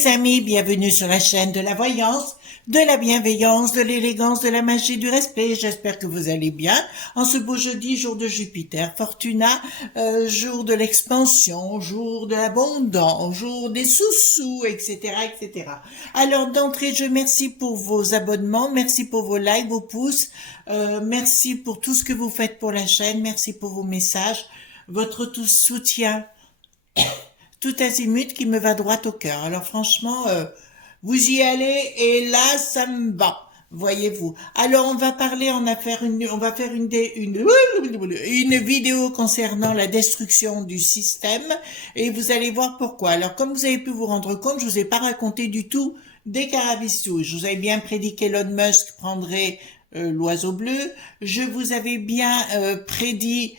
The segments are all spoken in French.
les amis, bienvenue sur la chaîne de la voyance, de la bienveillance, de l'élégance, de la magie, du respect. J'espère que vous allez bien. En ce beau jeudi, jour de Jupiter, Fortuna, jour de l'expansion, jour de l'abondance, jour des sous-sous, etc., etc. Alors d'entrée, je remercie pour vos abonnements, merci pour vos likes, vos pouces, merci pour tout ce que vous faites pour la chaîne, merci pour vos messages, votre tout soutien tout azimut qui me va droit au cœur. Alors franchement, vous y allez et là, ça me va. Voyez-vous. Alors on va parler, on va faire une vidéo concernant la destruction du système et vous allez voir pourquoi. Alors comme vous avez pu vous rendre compte, je vous ai pas raconté du tout des carabistouilles. Je vous avais bien prédit qu'Elon Musk prendrait l'oiseau bleu. Je vous avais bien prédit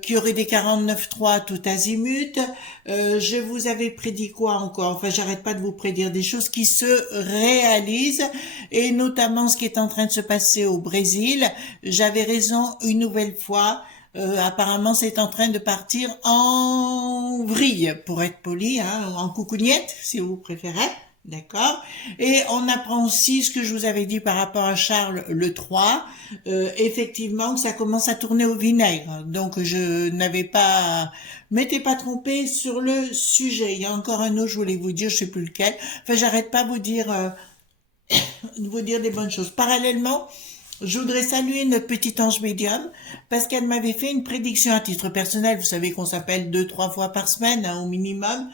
qu'il y aurait des 49.3 tout azimut. Je vous avais prédit quoi encore? Enfin, j'arrête pas de vous prédire des choses qui se réalisent, et notamment ce qui est en train de se passer au Brésil. J'avais raison une nouvelle fois. Apparemment, c'est en train de partir en vrille, pour être poli, hein, en coucougnette, si vous préférez. D'accord. Et on apprend aussi ce que je vous avais dit par rapport à Charles le 3, effectivement que ça commence à tourner au vinaigre. Donc je n'avais pas, m'étais pas trompé sur le sujet. Il y a encore un autre, je voulais vous dire, je sais plus lequel. Enfin, j'arrête pas de vous dire des bonnes choses. Parallèlement, je voudrais saluer notre petite ange médium parce qu'elle m'avait fait une prédiction à titre personnel. Vous savez qu'on s'appelle 2-3 fois par semaine, hein, au minimum.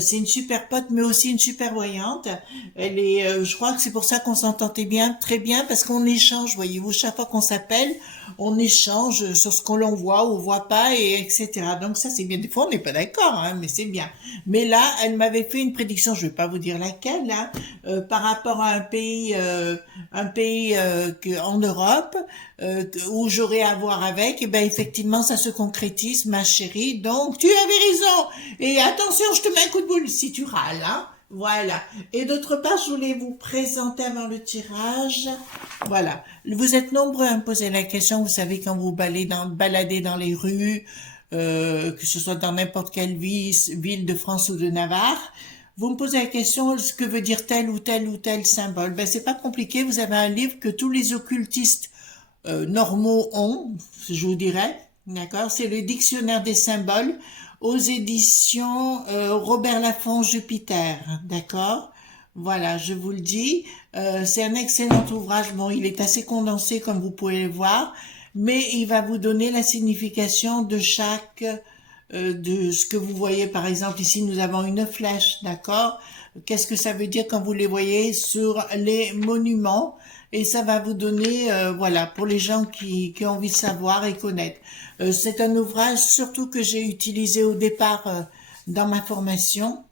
C'est une super pote, mais aussi une super voyante. Elle est, je crois que c'est pour ça qu'on s'entendait bien, très bien, parce qu'on échange. Voyez-vous, chaque fois qu'on s'appelle, on échange sur ce qu'on voit ou voit pas, et etc. Donc ça, c'est bien. Des fois, on n'est pas d'accord, hein, mais c'est bien. Mais là, elle m'avait fait une prédiction. Je vais pas vous dire laquelle, hein, par rapport à un pays en Europe où j'aurais à voir avec. Et ben effectivement, ça se concrétise, ma chérie. Donc tu avais raison. Et attention, je te mets un coup de boule si tu râles, hein. Voilà. Et d'autre part, je voulais vous présenter avant le tirage. Voilà. Vous êtes nombreux à me poser la question. Vous savez, quand vous baladez dans les rues, que ce soit dans n'importe quelle ville de France ou de Navarre, vous me posez la question, ce que veut dire tel ou tel ou tel symbole. Ben, c'est pas compliqué. Vous avez un livre que tous les occultistes normaux ont, je vous dirais. D'accord? C'est le dictionnaire des symboles aux éditions Robert Laffont Jupiter. D'accord? Voilà, je vous le dis. C'est un excellent ouvrage. Bon, il est assez condensé comme vous pouvez le voir, mais il va vous donner la signification de chaque de ce que vous voyez. Par exemple, ici nous avons une flèche, d'accord? Qu'est-ce que ça veut dire quand vous les voyez sur les monuments? Et ça va vous donner, voilà, pour les gens qui ont envie de savoir et connaître. C'est un ouvrage surtout que j'ai utilisé au départ dans ma formation.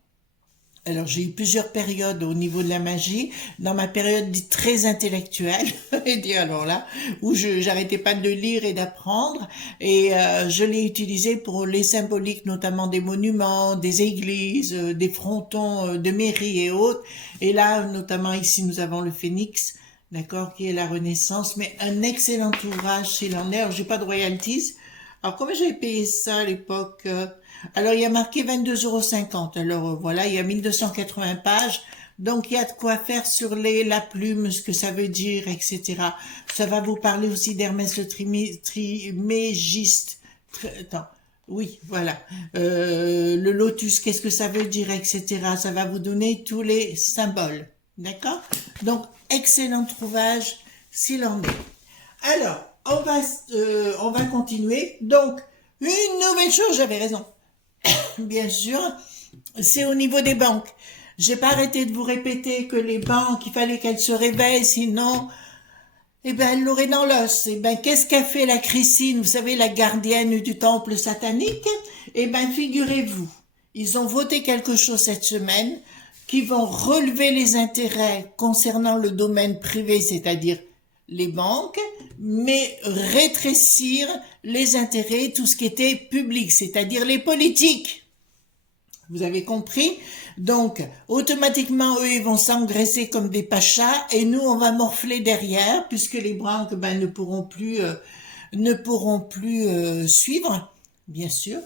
Alors, j'ai eu plusieurs périodes au niveau de la magie. Dans ma période dite très intellectuelle, et dit alors là, où j'arrêtais pas de le lire et d'apprendre, et je l'ai utilisé pour les symboliques, notamment des monuments, des églises, des frontons de mairie et autres. Et là, notamment ici, nous avons le Phénix, d'accord, qui est la Renaissance, mais un excellent ouvrage s'il en est. Alors, j'ai pas de royalties. Alors, comment j'avais payé ça à l'époque? Alors, il y a marqué 22,50 €. Alors, voilà, il y a 1280 pages. Donc, il y a de quoi faire sur la plume, ce que ça veut dire, etc. Ça va vous parler aussi d'Hermès le Trimégiste. Attends. Oui, voilà. Le lotus, qu'est-ce que ça veut dire, etc. Ça va vous donner tous les symboles. D'accord? Donc, excellent trouvage, s'il en est. Alors, on va continuer. Donc, une nouvelle chose, j'avais raison. Bien sûr, c'est au niveau des banques. J'ai pas arrêté de vous répéter que les banques, il fallait qu'elles se réveillent, sinon, eh ben, elles l'auraient dans l'os. Eh ben, qu'est-ce qu'a fait la Christine, vous savez, la gardienne du temple satanique? Eh ben, figurez-vous, ils ont voté quelque chose cette semaine qui vont relever les intérêts concernant le domaine privé, c'est-à-dire les banques, mais rétrécir les intérêts, tout ce qui était public, c'est-à-dire les politiques. Vous avez compris? Donc, automatiquement, eux, ils vont s'engraisser comme des pachas, et nous, on va morfler derrière, puisque les banques, ben, ne pourront plus suivre, bien sûr.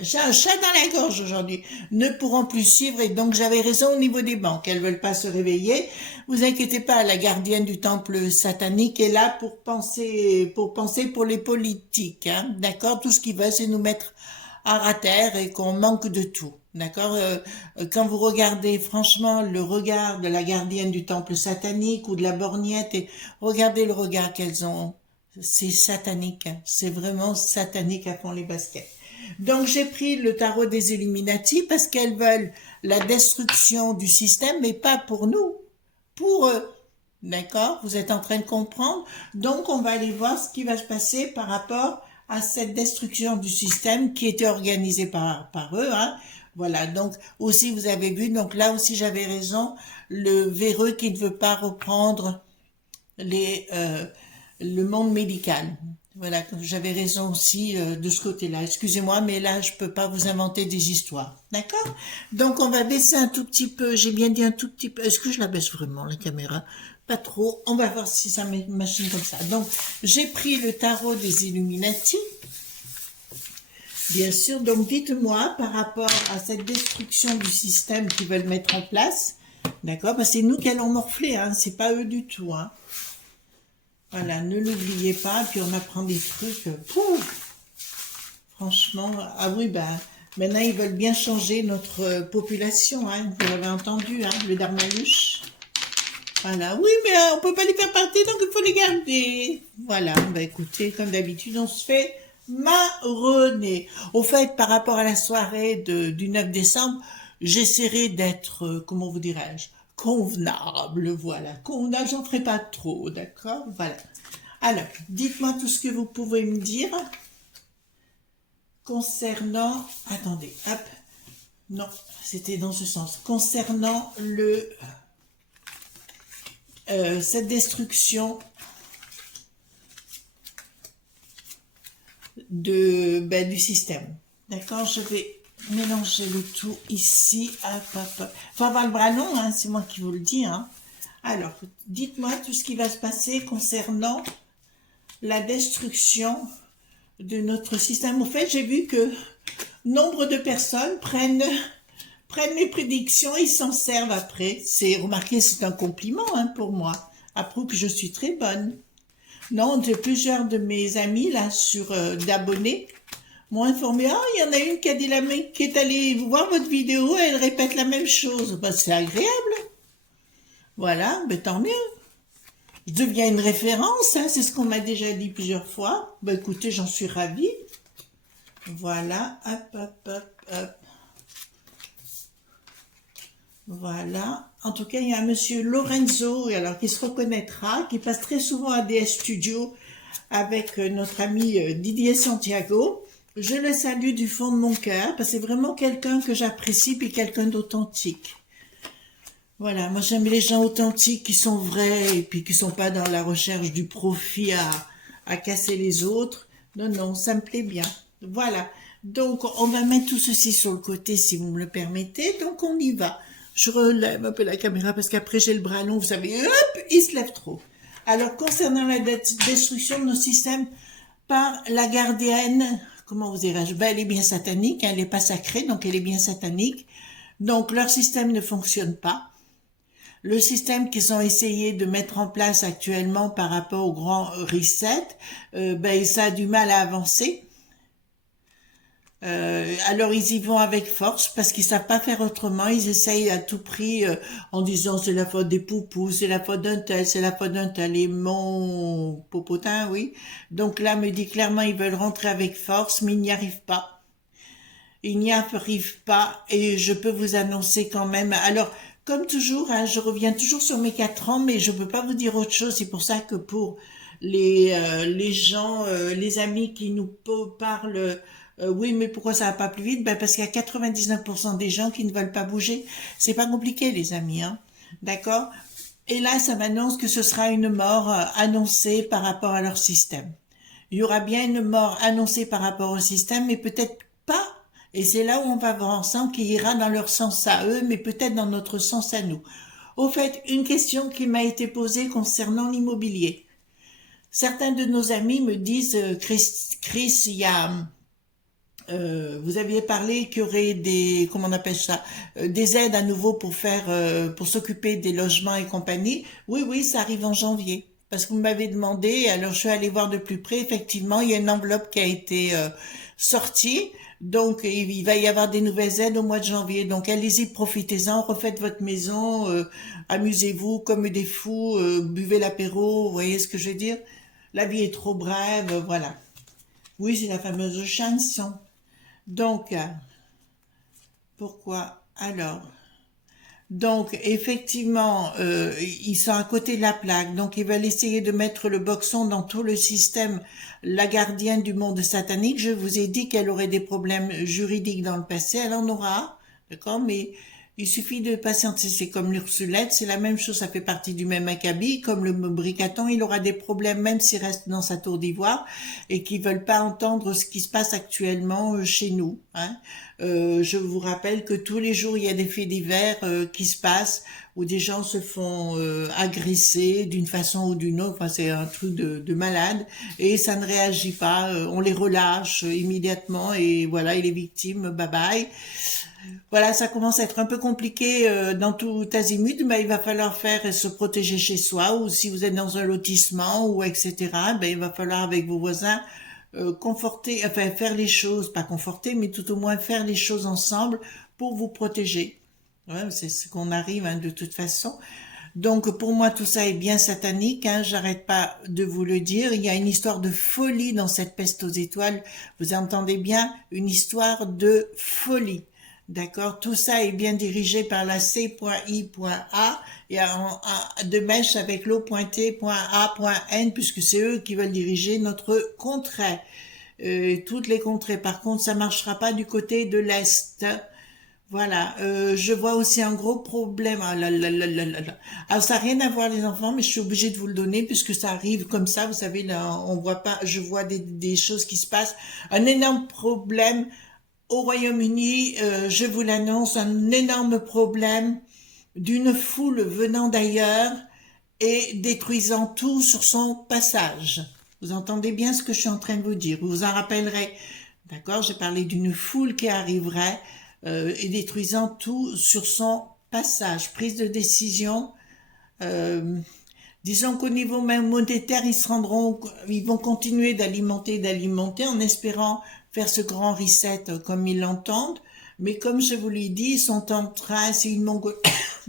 J'ai un chat dans la gorge aujourd'hui, ne pourront plus suivre et donc j'avais raison au niveau des banques. Elles veulent pas se réveiller. Vous inquiétez pas, la gardienne du temple satanique est là pour penser pour les politiques, hein. D'accord? Tout ce qu'ils veulent, c'est nous mettre à terre et qu'on manque de tout. D'accord? Quand vous regardez franchement le regard de la gardienne du temple satanique ou de la borgnette et regardez le regard qu'elles ont. C'est satanique, hein. C'est vraiment satanique à fond les baskets. Donc j'ai pris le tarot des Illuminati parce qu'elles veulent la destruction du système, mais pas pour nous, pour eux. D'accord? Vous êtes en train de comprendre? Donc on va aller voir ce qui va se passer par rapport à cette destruction du système qui était organisée par eux, hein. Voilà, donc aussi vous avez vu, donc là aussi j'avais raison, le véreux qui ne veut pas reprendre le monde médical. Voilà, j'avais raison aussi de ce côté-là. Excusez-moi, mais là, je peux pas vous inventer des histoires. D'accord? Donc, on va baisser un tout petit peu. J'ai bien dit un tout petit peu. Est-ce que je la baisse vraiment, la caméra? Pas trop. On va voir si ça machine comme ça. Donc, j'ai pris le tarot des Illuminati. Bien sûr. Donc, dites-moi, par rapport à cette destruction du système qu'ils veulent mettre en place. D'accord? Parce que c'est nous qui allons morfler, hein. C'est pas eux du tout, hein. Voilà, ne l'oubliez pas, puis on apprend des trucs, pouf, franchement, ah oui, ben, maintenant ils veulent bien changer notre population, hein, vous l'avez entendu, hein, le Darmaluche. Voilà, oui, mais on peut pas les faire partir, donc il faut les garder. Voilà, ben écoutez, comme d'habitude, on se fait marronner. Au fait, par rapport à la soirée du 9 décembre, j'essaierai d'être, comment vous dirais-je, convenable, voilà. Convenable, j'en ferai pas trop, d'accord? Voilà. Alors, dites-moi tout ce que vous pouvez me dire concernant... Attendez, hop. Non, c'était dans ce sens. Concernant cette destruction du système. D'accord? Je vais mélanger le tout ici. Hop, hop, hop. Faut avoir le bras long, hein, c'est moi qui vous le dis. Hein. Alors, dites-moi tout ce qui va se passer concernant la destruction de notre système. Au fait, j'ai vu que nombre de personnes prennent mes prédictions et s'en servent après. C'est remarqué, c'est un compliment hein, pour moi. Approuve que je suis très bonne. Non, j'ai plusieurs de mes amis là sur d'abonnés m'ont informé, ah, il y en a une qui a dit qui est allée voir votre vidéo, elle répète la même chose. Ben, c'est agréable. Voilà, ben tant mieux. Je deviens une référence, hein, c'est ce qu'on m'a déjà dit plusieurs fois. Ben écoutez, j'en suis ravie. Voilà, hop, hop, hop, hop. Voilà. En tout cas, il y a un monsieur Lorenzo, alors qui se reconnaîtra, qui passe très souvent à DS Studio avec notre ami Didier Santiago. Je le salue du fond de mon cœur, parce que c'est vraiment quelqu'un que j'apprécie, puis quelqu'un d'authentique. Voilà, moi j'aime les gens authentiques qui sont vrais, et puis qui sont pas dans la recherche du profit à casser les autres. Non, non, ça me plaît bien. Voilà, donc on va mettre tout ceci sur le côté, si vous me le permettez, donc on y va. Je relève un peu la caméra, parce qu'après j'ai le bras long, vous savez, hop, il se lève trop. Alors, concernant la destruction de nos systèmes par la gardienne, comment vous dirais-je, ben, elle est bien satanique, elle n'est pas sacrée, donc elle est bien satanique. Donc, leur système ne fonctionne pas. Le système qu'ils ont essayé de mettre en place actuellement par rapport au grand reset, ben, ça a du mal à avancer. Alors ils y vont avec force parce qu'ils savent pas faire autrement. Ils essayent à tout prix en disant c'est la faute des poupous, c'est la faute d'un tel, c'est la faute d'un tel. Et mon popotin, oui. Donc là me dit clairement ils veulent rentrer avec force, mais ils n'y arrivent pas. Ils n'y arrivent pas et je peux vous annoncer quand même. Alors comme toujours, hein, je reviens toujours sur mes 4 ans, mais je peux pas vous dire autre chose. C'est pour ça que pour les gens, les amis qui nous parlent. Oui, mais pourquoi ça va pas plus vite? Ben parce qu'il y a 99% des gens qui ne veulent pas bouger. C'est pas compliqué, les amis, hein. D'accord? Et là, ça m'annonce que ce sera une mort annoncée par rapport à leur système. Il y aura bien une mort annoncée par rapport au système, mais peut-être pas. Et c'est là où on va voir ensemble qui ira dans leur sens à eux, mais peut-être dans notre sens à nous. Au fait, une question qui m'a été posée concernant l'immobilier. Certains de nos amis me disent, Chris, il y a Vous aviez parlé qu'il y aurait des, comment on appelle ça, des aides à nouveau pour faire, pour s'occuper des logements et compagnie. Oui, oui, ça arrive en janvier. Parce que vous m'avez demandé, alors je suis allée voir de plus près. Effectivement, il y a une enveloppe qui a été sortie. Donc, il va y avoir des nouvelles aides au mois de janvier. Donc, allez-y, profitez-en, refaites votre maison, amusez-vous comme des fous, buvez l'apéro. Vous voyez ce que je veux dire? La vie est trop brève, voilà. Oui, c'est la fameuse chanson. Donc, pourquoi? Alors, donc, effectivement, ils sont à côté de la plaque. Donc, ils veulent essayer de mettre le boxon dans tout le système. La gardienne du monde satanique, je vous ai dit qu'elle aurait des problèmes juridiques dans le passé. Elle en aura, d'accord? Mais il suffit de patienter. C'est comme l'Ursulette, c'est la même chose. Ça fait partie du même acabit. Comme le Bricaton, il aura des problèmes même s'il reste dans sa tour d'ivoire et qu'ils veulent pas entendre ce qui se passe actuellement chez nous, hein. Je vous rappelle que tous les jours, il y a des faits divers qui se passent où des gens se font agresser d'une façon ou d'une autre. Enfin, c'est un truc de malade et ça ne réagit pas. On les relâche immédiatement et voilà, et les victimes, bye bye. Voilà, ça commence à être un peu compliqué dans tout azimut, mais il va falloir faire se protéger chez soi ou si vous êtes dans un lotissement ou etc. Ben il va falloir avec vos voisins conforter, enfin faire les choses, pas conforter, mais tout au moins faire les choses ensemble pour vous protéger. Ouais, c'est ce qu'on arrive hein, de toute façon. Donc pour moi tout ça est bien satanique, hein, j'arrête pas de vous le dire. Il y a une histoire de folie dans cette peste aux étoiles. Vous entendez bien, une histoire de folie. D'accord, tout ça est bien dirigé par la C.I.A et de mèche avec l'O.T.A.N puisque c'est eux qui veulent diriger notre contrée. Toutes les contrées. Par contre, ça marchera pas du côté de l'Est. Voilà, je vois aussi un gros problème. Ah là là là là là là. Alors ça n'a rien à voir les enfants, mais je suis obligée de vous le donner puisque ça arrive comme ça. Vous savez, là, on voit pas. Je vois des choses qui se passent. Un énorme problème au Royaume-Uni. Je vous l'annonce, un énorme problème d'une foule venant d'ailleurs et détruisant tout sur son passage. Vous entendez bien ce que je suis en train de vous dire. Vous vous en rappellerez. D'accord, j'ai parlé d'une foule qui arriverait et détruisant tout sur son passage. Prise de décision. Euh, disons qu'au niveau même monétaire, ils vont continuer d'alimenter en espérant faire ce grand reset comme ils l'entendent. Mais comme je vous l'ai dit, ils sont en train,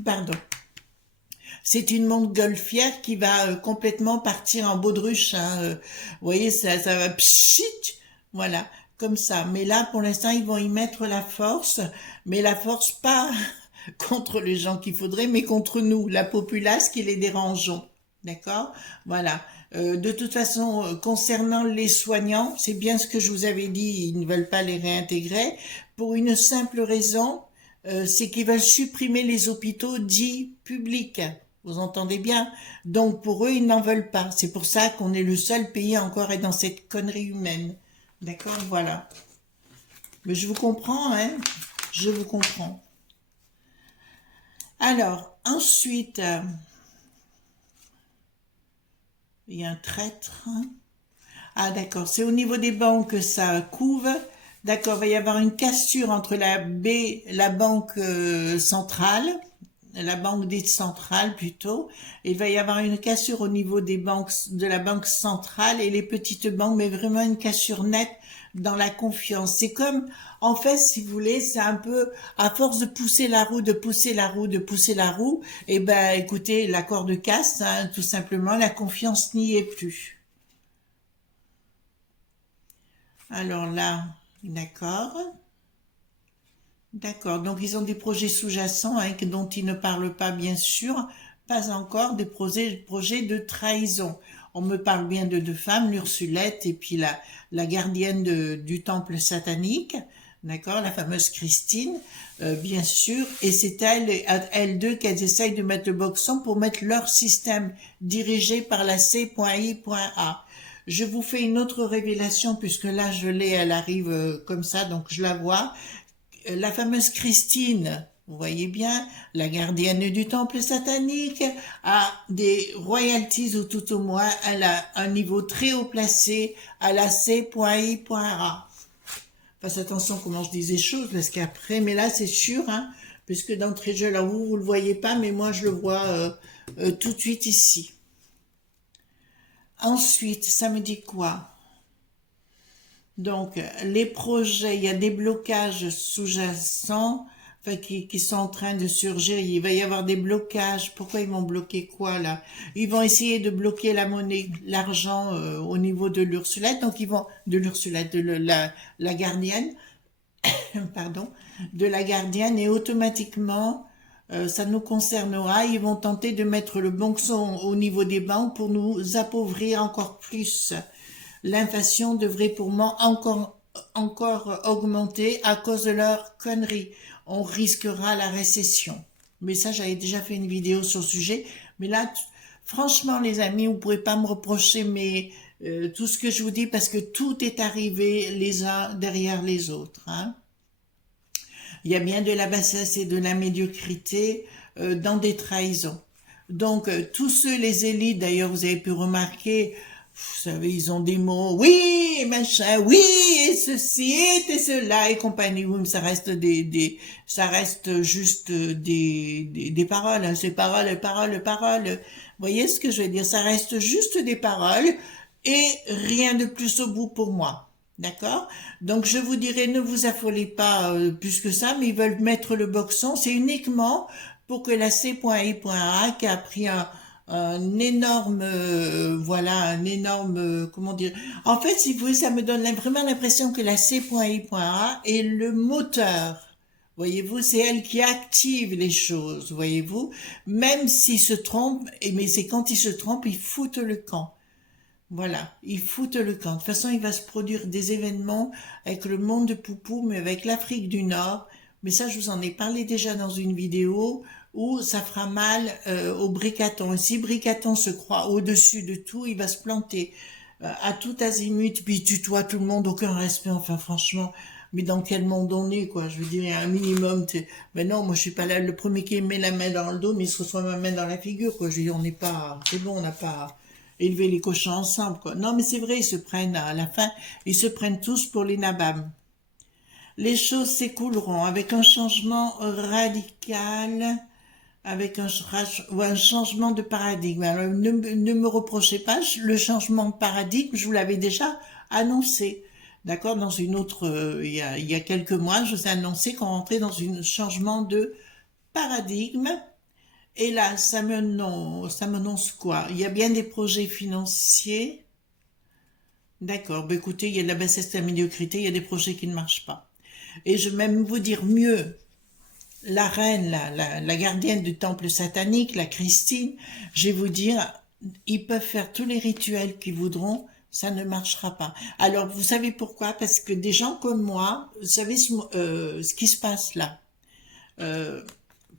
pardon. C'est une montgolfière qui va complètement partir en baudruche, hein. Vous voyez, ça va pchit, voilà, comme ça. Mais là, pour l'instant, ils vont y mettre la force, mais la force pas contre les gens qu'il faudrait, mais contre nous, la populace qui les dérangeons. D'accord? Voilà. De toute façon, concernant les soignants, c'est bien ce que je vous avais dit, ils ne veulent pas les réintégrer, pour une simple raison, c'est qu'ils veulent supprimer les hôpitaux dits publics. Vous entendez bien? Donc pour eux, ils n'en veulent pas. C'est pour ça qu'on est le seul pays encore à être dans cette connerie humaine. D'accord? Voilà. Mais je vous comprends, hein? Je vous comprends. Alors, ensuite, il y a un traître. Ah d'accord, c'est au niveau des banques que ça couve. D'accord, il va y avoir une cassure entre la banque centrale, la banque dite centrale plutôt. Il va y avoir une cassure au niveau des banques, de la banque centrale et les petites banques, mais vraiment une cassure nette dans la confiance. C'est comme, en fait, si vous voulez, c'est un peu, à force de pousser la roue, de pousser la roue, de pousser la roue, et ben, écoutez, la corde casse, hein, tout simplement, la confiance n'y est plus. Alors là, d'accord. D'accord. Donc ils ont des projets sous-jacents hein, dont ils ne parlent pas, bien sûr, pas encore des projets de trahison. On me parle bien de deux femmes, l'Ursulette et puis la gardienne du temple satanique, d'accord, la fameuse Christine, bien sûr. Et c'est elles deux qu'elles essayent de mettre le boxon pour mettre leur système dirigé par la C.I.A. Je vous fais une autre révélation puisque là je l'ai, elle arrive comme ça, donc je la vois. La fameuse Christine, vous voyez bien, la gardienne du temple satanique, a des royalties ou tout au moins elle a un niveau très haut placé à la C.I.A. fasse attention comment je dis les choses, parce qu'après, mais là c'est sûr, hein, puisque d'entrée de jeu, là vous le voyez pas, mais moi je le vois tout de suite ici. Ensuite, ça me dit quoi? Donc, les projets, il y a des blocages sous-jacents, enfin, qui sont en train de surgir. Il va y avoir des blocages. Pourquoi ils vont bloquer quoi, là? Ils vont essayer de bloquer la monnaie, l'argent au niveau de l'Ursulette. Donc, ils vont, de l'Ursulette, la gardienne, pardon, de la gardienne, et automatiquement, ça nous concernera. Ils vont tenter de mettre le bon son au niveau des banques pour nous appauvrir encore plus. L'inflation devrait pour moi encore augmenter à cause de leurs conneries. On risquera la récession. Mais ça, j'avais déjà fait une vidéo sur le sujet. Mais là, franchement, les amis, vous pouvez pas me reprocher tout ce que je vous dis, parce que tout est arrivé les uns derrière les autres, hein. Il y a bien de la bassesse et de la médiocrité dans des trahisons. Donc, tous ceux, les élites, d'ailleurs, vous avez pu remarquer, vous savez, ils ont des mots, oui, machin, oui, et ceci, et cela, et compagnie. Oui, mais ça reste ça reste juste des paroles, hein, ces paroles, paroles, paroles. Vous voyez ce que je veux dire? Ça reste juste des paroles et rien de plus au bout pour moi. D'accord? Donc je vous dirais, ne vous affolez pas plus que ça, mais ils veulent mettre le boxon. C'est uniquement pour que la C.I.A, qui a pris un énorme, voilà, un énorme, comment dire. En fait, si vous voulez, ça me donne vraiment l'impression que la C.I.A est le moteur. Voyez-vous, c'est elle qui active les choses, voyez-vous. Même s'ils se trompent, mais c'est quand ils se trompent, ils foutent le camp. Voilà, ils foutent le camp. De toute façon, il va se produire des événements avec le monde de Poupou, mais avec l'Afrique du Nord. Mais ça, je vous en ai parlé déjà dans une vidéo où ça fera mal au Bricaton. Et si Bricaton se croit au-dessus de tout, il va se planter à tout azimut, puis il tutoie tout le monde, aucun respect. Enfin, franchement, mais dans quel monde on est, quoi? Je veux dire, il y a un minimum. Mais non, moi, je suis pas là le premier qui met la main dans le dos, mais il se reçoit ma main dans la figure, quoi. Je veux dire, on n'est pas, c'est bon, on n'a pas élevé les cochons ensemble, quoi. Non, mais c'est vrai, ils se prennent à la fin, ils se prennent tous pour les nababs. Les choses s'écouleront avec un changement radical, avec un changement de paradigme. Alors, ne me reprochez pas, le changement de paradigme, je vous l'avais déjà annoncé. D'accord? Dans une autre, il y a quelques mois, je vous ai annoncé qu'on rentrait dans un changement de paradigme. Et là, ça m'annonce quoi? Il y a bien des projets financiers. D'accord. Ben écoutez, il y a de la bassesse de la médiocrité, il y a des projets qui ne marchent pas. Et je vais même vous dire mieux. La reine, la gardienne du temple satanique, la Christine, je vais vous dire, ils peuvent faire tous les rituels qu'ils voudront, ça ne marchera pas. Alors, vous savez pourquoi? Parce que des gens comme moi, vous savez ce qui se passe là.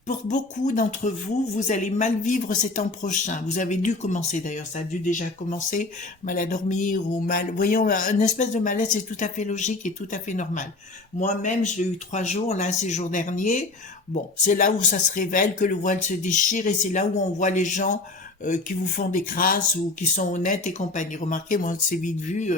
Pour beaucoup d'entre vous, vous allez mal vivre cet an prochain. Vous avez dû commencer d'ailleurs, ça a dû déjà commencer, mal à dormir ou mal. Voyons, une espèce de malaise, c'est tout à fait logique et tout à fait normal. Moi-même, je l'ai eu 3 jours, là, ces jours derniers. Bon, c'est là où ça se révèle, que le voile se déchire, et c'est là où on voit les gens qui vous font des crasses ou qui sont honnêtes et compagnie. Remarquez, moi, c'est vite vu.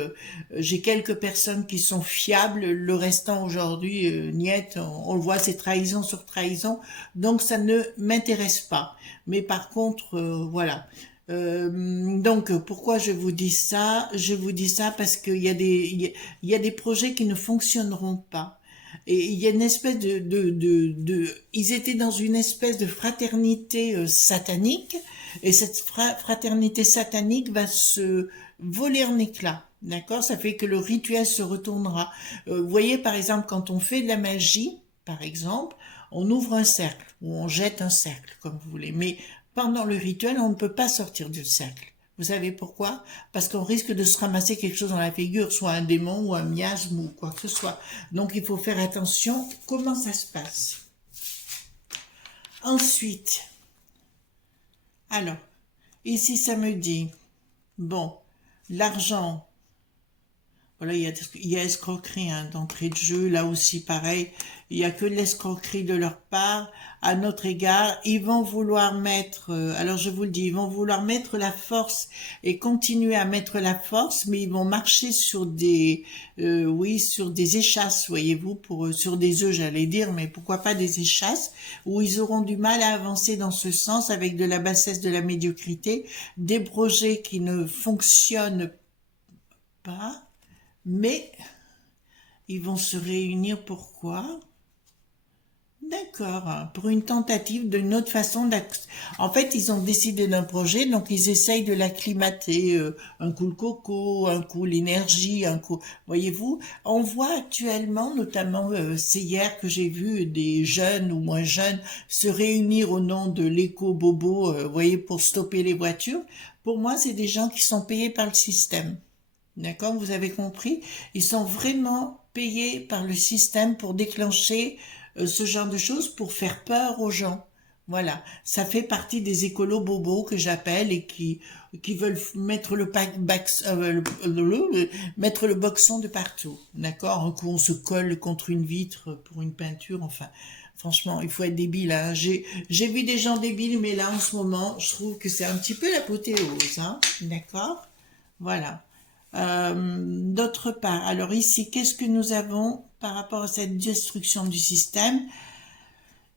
J'ai quelques personnes qui sont fiables. Le restant aujourd'hui, niet, on le voit, c'est trahison sur trahison. Donc, ça ne m'intéresse pas. Mais par contre, voilà. Donc, pourquoi je vous dis ça? Je vous dis ça parce qu'il y a il y a des projets qui ne fonctionneront pas. Et il y a une espèce ils étaient dans une espèce de fraternité satanique, et cette fraternité satanique va se voler en éclats. D'accord? Ça fait que le rituel se retournera. Vous voyez, par exemple, quand on fait de la magie, par exemple, on ouvre un cercle, ou on jette un cercle, comme vous voulez. Mais pendant le rituel, on ne peut pas sortir du cercle. Vous savez pourquoi? Parce qu'on risque de se ramasser quelque chose dans la figure, soit un démon ou un miasme ou quoi que ce soit. Donc il faut faire attention comment ça se passe. Ensuite, alors, ici ça me dit, bon, l'argent, Voilà, il y a escroquerie hein, d'entrée de jeu. Là aussi, pareil, il y a que de l'escroquerie de leur part à notre égard. Ils vont vouloir mettre, alors je vous le dis, ils vont vouloir mettre la force et continuer à mettre la force, mais ils vont marcher sur des, oui, sur des échasses, voyez-vous, pour sur des œufs, j'allais dire, mais pourquoi pas des échasses où ils auront du mal à avancer dans ce sens avec de la bassesse, de la médiocrité, des projets qui ne fonctionnent pas. Mais ils vont se réunir pourquoi? D'accord, hein, pour une tentative d'une autre façon d'accès. En fait, ils ont décidé d'un projet, donc ils essayent de l'acclimater. Un coup le coco, un coup l'énergie, un coup... Voyez-vous, on voit actuellement, notamment, c'est hier que j'ai vu des jeunes ou moins jeunes se réunir au nom de l'éco-bobo, voyez, pour stopper les voitures. Pour moi, c'est des gens qui sont payés par le système. D'accord, vous avez compris? Ils sont vraiment payés par le système pour déclencher ce genre de choses, pour faire peur aux gens. Voilà, ça fait partie des écolos bobos que j'appelle et qui veulent mettre mettre le boxon de partout. D'accord, un coup on se colle contre une vitre pour une peinture. Enfin, franchement, il faut être débile. Hein. J'ai vu des gens débiles, mais là en ce moment, je trouve que c'est un petit peu l'apothéose. Hein. D'accord, voilà. D'autre part, alors ici, qu'est-ce que nous avons par rapport à cette destruction du système?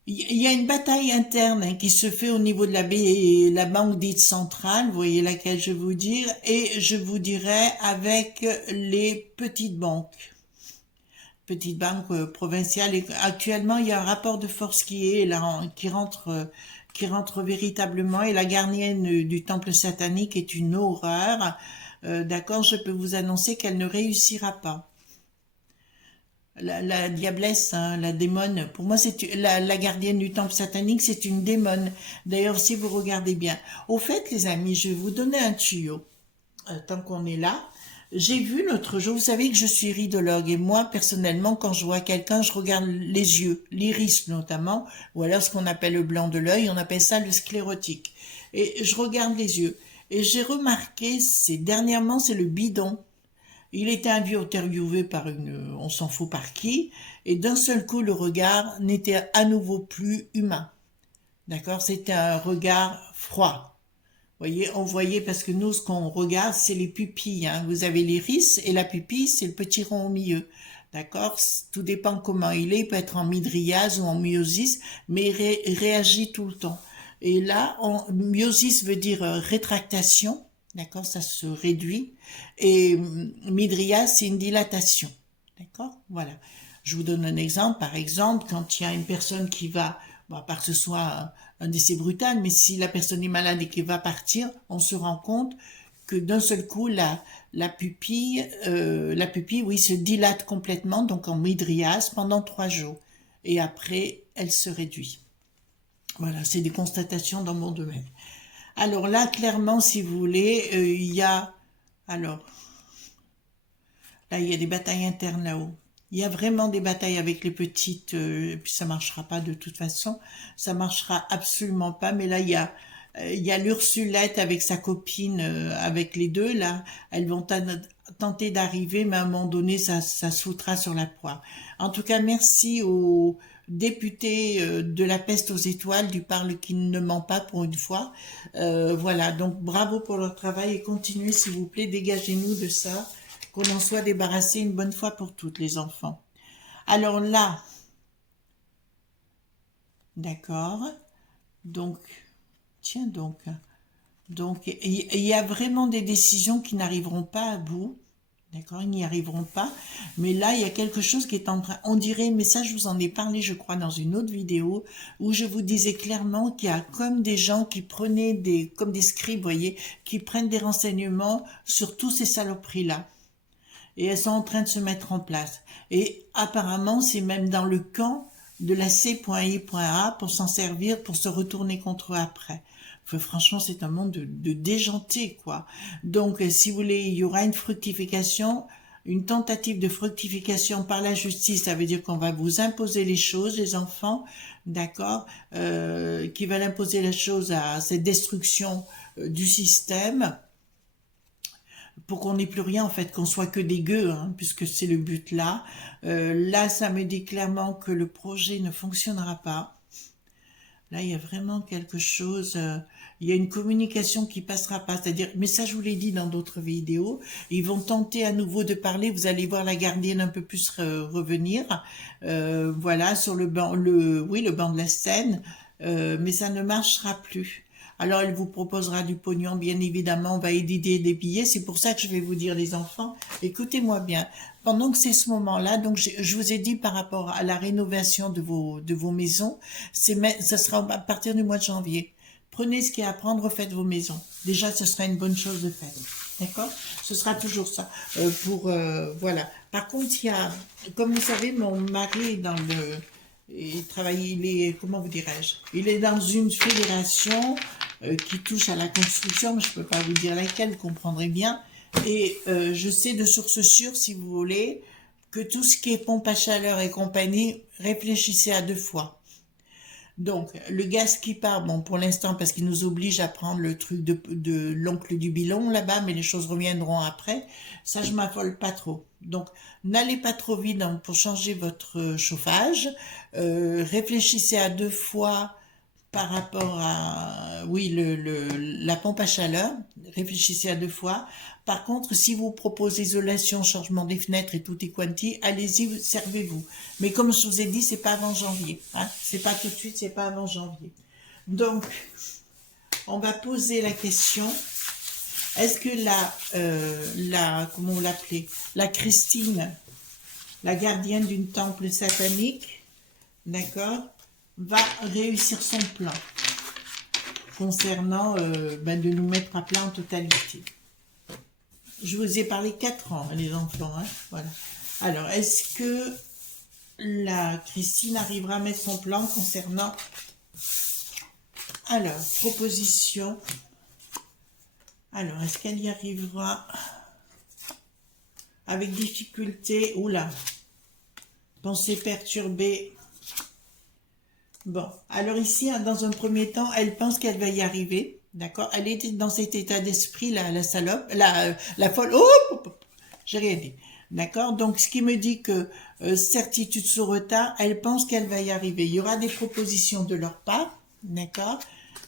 Il y a une bataille interne hein, qui se fait au niveau de la banque dite centrale, vous voyez laquelle je vous dire, et je vous dirais avec les petites banques provinciales. Et actuellement, il y a un rapport de force qui est là, qui rentre véritablement, et la gardienne du temple satanique est une horreur. D'accord, je peux vous annoncer qu'elle ne réussira pas. La diablesse, hein, la démone, pour moi c'est la gardienne du temple satanique, c'est une démone. D'ailleurs, si vous regardez bien. Au fait, les amis, je vais vous donner un tuyau. Tant qu'on est là, j'ai vu l'autre jour, vous savez que je suis iridologue et moi, personnellement, quand je vois quelqu'un, je regarde les yeux, l'iris notamment, ou alors ce qu'on appelle le blanc de l'œil, on appelle ça le sclérotique. Et je regarde les yeux. Et j'ai remarqué, dernièrement, c'est le bidon. Il était interviewé par on s'en fout par qui, et d'un seul coup, le regard n'était à nouveau plus humain. D'accord? C'était un regard froid. Voyez, on voyait, parce que nous, ce qu'on regarde, c'est les pupilles. Hein. Vous avez l'iris, et la pupille, c'est le petit rond au milieu. D'accord? Tout dépend comment il est. Il peut être en mydriase ou en myosis, mais il réagit tout le temps. Et là, myosis veut dire rétractation, d'accord, ça se réduit, et mydriase, c'est une dilatation, d'accord, voilà. Je vous donne un exemple, par exemple, quand il y a une personne qui va, bon, à part que ce soit un décès brutal, mais si la personne est malade et qu'elle va partir, on se rend compte que d'un seul coup, la pupille, oui, se dilate complètement, donc en mydriase pendant 3 jours, et après, elle se réduit. Voilà, c'est des constatations dans mon domaine. Alors là, clairement, si vous voulez, il y a... Alors, là, il y a des batailles internes là-haut. Il y a vraiment des batailles avec les petites, puis ça marchera pas de toute façon. Ça marchera absolument pas. Mais là, il y a l'Ursulette avec sa copine, avec les deux, là. Elles vont tenter d'arriver, mais à un moment donné, ça se foutra sur la poire. En tout cas, merci aux député de la peste aux étoiles, du parle qui ne ment pas pour une fois. Voilà, donc bravo pour leur travail et continuez s'il vous plaît, dégagez-nous de ça, qu'on en soit débarrassé une bonne fois pour toutes les enfants. Alors là, d'accord, donc, tiens donc il y a vraiment des décisions qui n'arriveront pas à bout. D'accord, ils n'y arriveront pas. Mais là, il y a quelque chose qui est en train... On dirait, mais ça, je vous en ai parlé, je crois, dans une autre vidéo, où je vous disais clairement qu'il y a comme des gens qui prenaient comme des scribes, voyez, qui prennent des renseignements sur tous ces saloperies-là. Et elles sont en train de se mettre en place. Et apparemment, c'est même dans le camp de la C.I.A pour s'en servir, pour se retourner contre eux après. Enfin, franchement, c'est un monde de déjanté, quoi. Donc, si vous voulez, il y aura une fructification, une tentative de fructification par la justice. Ça veut dire qu'on va vous imposer les choses, les enfants, d'accord, qui va imposer les choses à cette destruction du système. pour qu'on n'ait plus rien en fait, qu'on soit que des gueux, hein, puisque c'est le but là. Là, ça me dit clairement que le projet ne fonctionnera pas. Là, il y a vraiment quelque chose, il y a une communication qui passera pas. C'est-à-dire, mais ça, je vous l'ai dit dans d'autres vidéos, ils vont tenter à nouveau de parler. Vous allez voir la gardienne un peu plus revenir, voilà, sur le banc, oui, le banc de la scène, mais ça ne marchera plus. Alors, elle vous proposera du pognon, bien évidemment, on va éditer des billets. C'est pour ça que je vais vous dire, les enfants, écoutez-moi bien. Pendant que c'est ce moment-là, donc je vous ai dit par rapport à la rénovation de vos maisons, ça sera à partir du mois de janvier. Prenez ce qu'il y a à prendre, refaites vos maisons. Déjà, ce sera une bonne chose de faire. D'accord? Ce sera toujours ça. Voilà. Par contre, il y a, comme vous savez, mon mari est dans il travaille, il est, comment vous dirais-je, il est dans une fédération qui touche à la construction, mais je peux pas vous dire laquelle, vous comprendrez bien. Et je sais de source sûre, si vous voulez, que tout ce qui est pompe à chaleur et compagnie, réfléchissez à 2 fois. Donc, le gaz qui part, bon, pour l'instant, parce qu'il nous oblige à prendre le truc de l'oncle du Bilon là-bas, mais les choses reviendront après, ça, je m'affole pas trop. Donc, n'allez pas trop vite pour changer votre chauffage. Réfléchissez à 2 fois par rapport à, oui, la pompe à chaleur. Réfléchissez à 2 fois. Par contre, si vous proposez isolation, changement des fenêtres et tout et quanti, allez-y, servez-vous. Mais comme je vous ai dit, c'est pas avant janvier. Hein, c'est pas tout de suite, c'est pas avant janvier. Donc, on va poser la question. Est-ce que comment on l'appelait, la Christine, la gardienne d'une temple satanique, d'accord, va réussir son plan concernant de nous mettre à plat en totalité. Je vous ai parlé 4 ans, les enfants, hein, voilà. Alors, est-ce que la Christine arrivera à mettre son plan concernant... Alors, proposition. Alors, est-ce qu'elle y arrivera avec difficulté? Oula, pensée perturbée. Bon, alors ici, dans un premier temps, elle pense qu'elle va y arriver. D'accord? Elle était dans cet état d'esprit, la salope, la folle. Oh, j'ai rien dit. D'accord? Donc, ce qui me dit que certitude sur retard, elle pense qu'elle va y arriver. Il y aura des propositions de leur part. D'accord?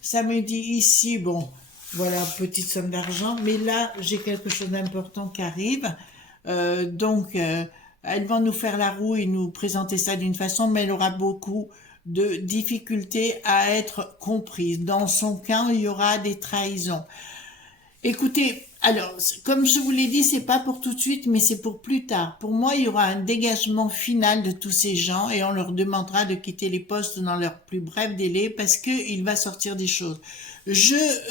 Ça me dit ici, bon, voilà, petite somme d'argent. Mais là, j'ai quelque chose d'important qui arrive. Elles vont nous faire la roue et nous présenter ça d'une façon, mais elle aura beaucoup de difficultés à être comprise. Dans son cas, il y aura des trahisons. Écoutez, alors, comme je vous l'ai dit, c'est pas pour tout de suite, mais c'est pour plus tard. Pour moi, il y aura un dégagement final de tous ces gens et on leur demandera de quitter les postes dans leur plus bref délai parce qu'il va sortir des choses.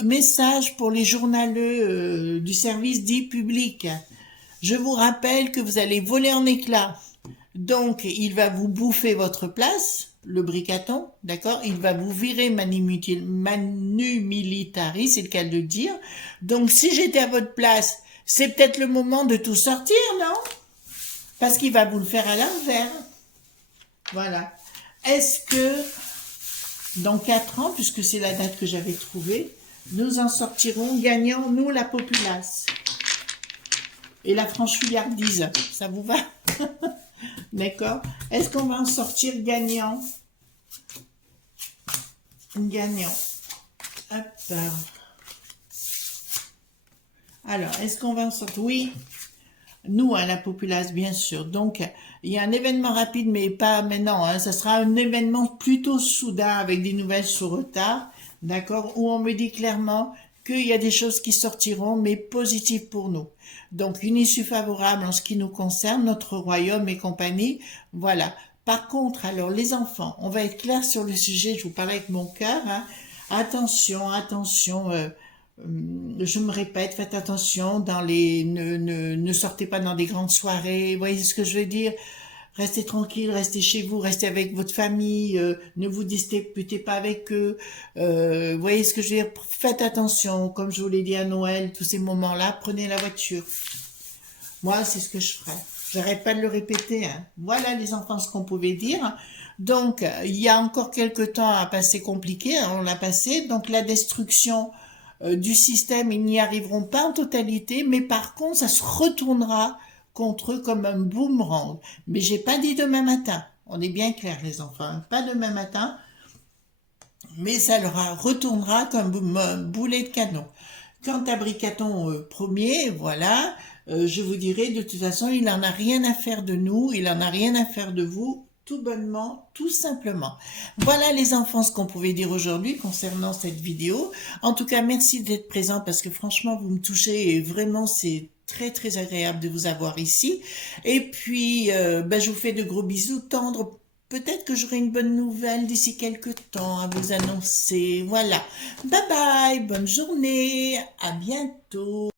Message pour les journaleux du service dit public. Je vous rappelle que vous allez voler en éclats. Donc, il va vous bouffer votre place, le bricaton, d'accord? Il va vous virer manu militari, c'est le cas de le dire. Donc, si j'étais à votre place, c'est peut-être le moment de tout sortir, non? Parce qu'il va vous le faire à l'envers. Voilà. Est-ce que, dans 4 ans, puisque c'est la date que j'avais trouvée, nous en sortirons gagnant, nous, la populace? Et la franchouillardise, ça vous va? D'accord? Est-ce qu'on va en sortir gagnant? Gagnant. Hop. Alors, est-ce qu'on va en sortir? Oui. Nous, la populace, bien sûr. Donc, il y a un événement rapide, mais pas maintenant. Hein. Ça sera un événement plutôt soudain avec des nouvelles sur retard. D'accord? Où on me dit clairement qu'il y a des choses qui sortiront, mais positives pour nous. Donc, une issue favorable en ce qui nous concerne, notre royaume et compagnie. Voilà. Par contre, alors, les enfants, on va être clair sur le sujet, je vous parlais avec mon cœur. Hein. Attention, attention, je me répète, faites attention, ne sortez pas dans des grandes soirées, vous voyez ce que je veux dire? Restez tranquille, restez chez vous, restez avec votre famille, ne vous disputez pas avec eux. Vous voyez ce que je veux dire? Faites attention, comme je vous l'ai dit à Noël, tous ces moments-là, prenez la voiture. Moi, c'est ce que je ferai. J'arrête pas de le répéter. Hein. Voilà les enfants ce qu'on pouvait dire. Donc, il y a encore quelques temps à passer compliqué, hein, on l'a passé. Donc, la destruction du système, ils n'y arriveront pas en totalité, mais par contre, ça se retournera contre eux comme un boomerang. Mais j'ai pas dit demain matin. On est bien clair, les enfants, hein. Pas demain matin, mais ça leur retournera comme un boulet de canon. Quant à Bricaton premier, voilà, je vous dirai, de toute façon, il n'en a rien à faire de nous, il n'en a rien à faire de vous, tout bonnement, tout simplement. Voilà les enfants ce qu'on pouvait dire aujourd'hui concernant cette vidéo. En tout cas, merci d'être présents parce que franchement, vous me touchez et vraiment, c'est très très agréable de vous avoir ici. Et puis, je vous fais de gros bisous tendres. Peut-être que j'aurai une bonne nouvelle d'ici quelques temps à vous annoncer. Voilà. Bye bye, bonne journée, à bientôt.